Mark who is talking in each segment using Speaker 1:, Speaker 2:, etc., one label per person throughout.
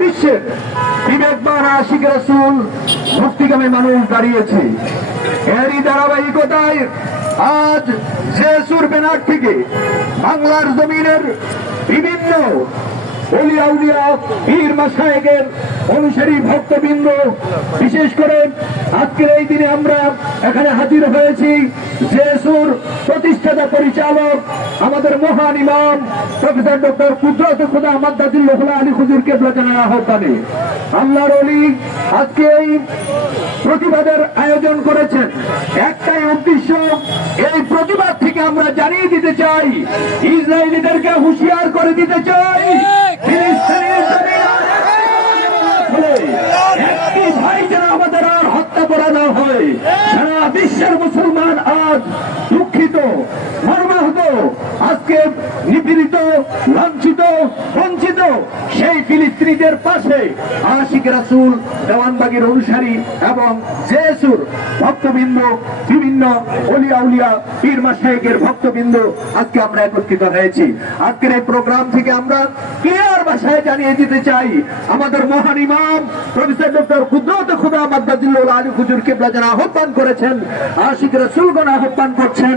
Speaker 1: বিশ্বের বিবেকবান আশিক রাসুল মুক্তিগামী মানুষ দাঁড়িয়েছে। এরই ধারাবাহিকতায় আজ জেসুর বেনার থেকে বাংলার জমিনের বিভিন্ন অনুসারী ভক্তবৃন্দ, বিশেষ করে আজকের এই দিনে আমরা এখানে হাজির হয়েছি যে সুর প্রতিষ্ঠাতা পরিচালক আমাদের মহান ইমাম, প্রফেসর ডক্টর কুদরত খুদা মাদ্দাজুল্লাহ আলী হুজুর কেবলা জানার আহ্বানে। আল্লাহর অলি আজকে এই প্রতিবাদের আয়োজন করেছেন। একটাই উদ্দেশ্য, এই প্রতিবাদ থেকে আমরা জানিয়ে দিতে চাই, ইসরায়েলিদেরকে হুঁশিয়ার করে দিতে চাই একটি ভাই যেন আমাদের আর হত্যা করা না হয়। সারা বিশ্বের মুসলমান আজ নিপীড়িত, লাঞ্ছিত, বঞ্চিত সেই ফিলিস্তিনিদের পাশে আশিক রাসুল, দেওয়ানবাগের অনুসারী এবং জেসুর ভক্তবৃন্দ, বিভিন্ন অলিয়া উলিয়া পীর মাসায়েকের ভক্তবৃন্দ আজকে আমরা একত্রিত হয়েছি। আজকের এই প্রোগ্রাম থেকে আমরা ক্লিয়ার ভাষায় জানিয়ে দিতে চাই, আমাদের মহান ইমাম প্রফেসর ডক্টর কুদরত খুদা মাদ্দাজুল্লাহ আলী হুজুর কেবলা যারা আহ্বান করেছেন, আশিক রসুলগণ আহ্বান করছেন,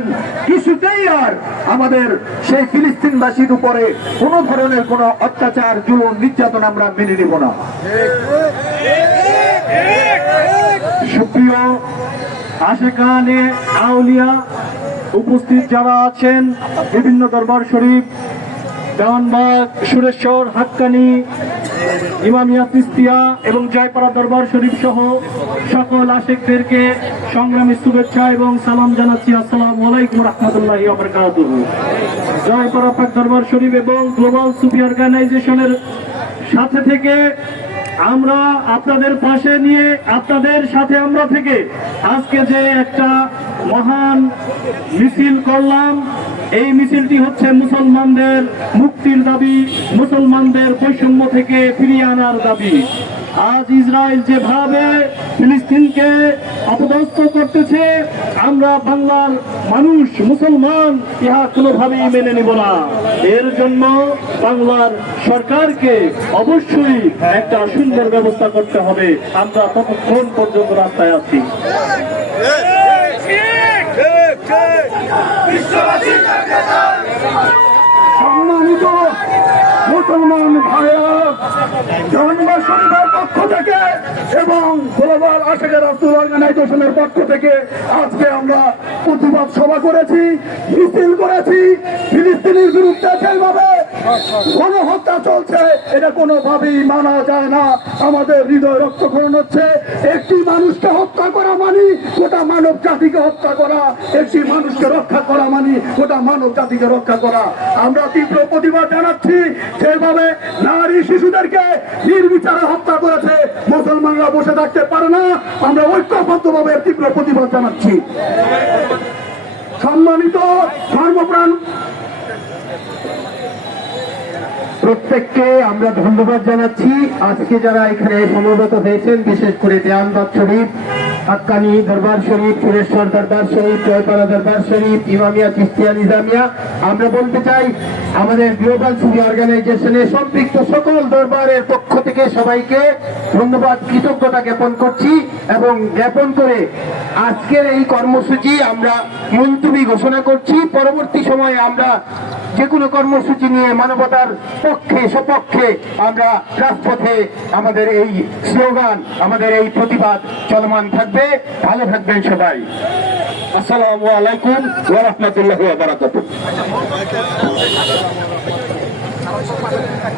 Speaker 1: কিছুতেই আর আমাদের সেই ফিলিস্তিনবাসীর উপরে কোনো ধরনের কোনো অত্যাচার, জুলুম, নির্যাতন আমরা মেনে নিব না।
Speaker 2: সুপ্রিয় আশেখানে আউলিয়া উপস্থিত যারা আছেন, বিভিন্ন দরবার শরীফ দেওয়ানবাগ সুরেশ্বর, হাক্কানি ইমামিয়া তিস্তিয়া এবং জয়পাড়া দরবার শরীফ সহ সকল আশেকদেরকে সংগ্রামী শুভেচ্ছা এবং সালাম জানাচ্ছি। আসসালামু আলাইকুম রহমতুল্লাহি জয়পাড়া পাক দরবার শরীফ এবং গ্লোবাল সুফি অর্গানাইজেশনের সাথে থেকে আমরা আপনাদের পাশে নিয়ে, আপনাদের সাথে আমরা থেকে আজকে যে একটা মহান মিছিল করলাম এই মিছিলটি হচ্ছে মুসলমানদের মুক্তির দাবি, মুসলমানদের বৈষম্য থেকে ফিরিয়ে আনার দাবি। আজ ইসরায়েল যেভাবে ফিলিস্তিনকে অপদস্থ করতেছে, আমরা বাংলার মানুষ, মুসলমান, ইহা কোনোভাবেই মেনে নিব না। এর জন্য বাংলার সরকারকে অবশ্যই একটা সুন্দর ব্যবস্থা করতে হবে। আমরা ততক্ষণ পর্যন্ত রাস্তায় আছি।
Speaker 1: সম্মানিত মুসলমান ভাইরা জন্মা শরীফের পক্ষ থেকে এবং গ্লোবাল আশেকের রাষ্ট্র অর্গানাইজেশনের পক্ষ থেকে আজকে আমরা প্রতিবাদ সভা করেছি, মিছিল করেছি, ফিলিস্তিনের বিরুদ্ধে যেভাবে গণহত্যা চলছে, এটা কোনোভাবেই মানা যায় না। আমাদের হৃদয় রক্তক্ষরণ হচ্ছে, একটি মানুষকে হত্যা গোটা মানব জাতিকে হত্যা করা, একটি মানুষকে রক্ষা করা মানে গোটা মানব জাতিকে রক্ষা করা। আমরা তীব্র প্রতিবাদ জানাচ্ছি, যেভাবে নারী শিশুদেরকে নির্বিচারে হত্যা করেছে, মুসলমানরা বসে থাকতে পারে না। আমরা ঐক্যবদ্ধভাবে তীব্র প্রতিবাদ জানাচ্ছি। সম্মানিত ধর্মপ্রাণ, প্রত্যেককে আমরা ধন্যবাদ জানাচ্ছি। আজকে যারা এখানে সমবেত হয়েছেন, বিশেষ করে দেয়ানবাদ শরীফ হাক্কানি দরবার শরীফ, সুরেশ্বর দরবার শরীফ, জয়পাড়া দরবার শরীফ, ইমামিয়া চিস্তিয়া নিজামিয়া। আমরা বলতে চাই, আমাদের গ্লোবাল সুবি অর্গানাইজেশনের সম্পৃক্ত সকল দরবারের পক্ষ থেকে সবাইকে ধন্যবাদ কৃতজ্ঞতা জ্ঞাপন করছি এবং জ্ঞাপন করে আজকের এই কর্মসূচি আমরা মুলতুবি ঘোষণা করছি। পরবর্তী সময়ে আমরা যে কোনো কর্মসূচি নিয়ে মানবতার পক্ষে, সপক্ষে আমরা রাজপথে আমাদের এই স্লোগান, আমাদের এই প্রতিবাদ চলমান থাকবে। ভালো থাকবেন সবাই। আসসালামু আলাইকুম ওরহমতুল্লাহ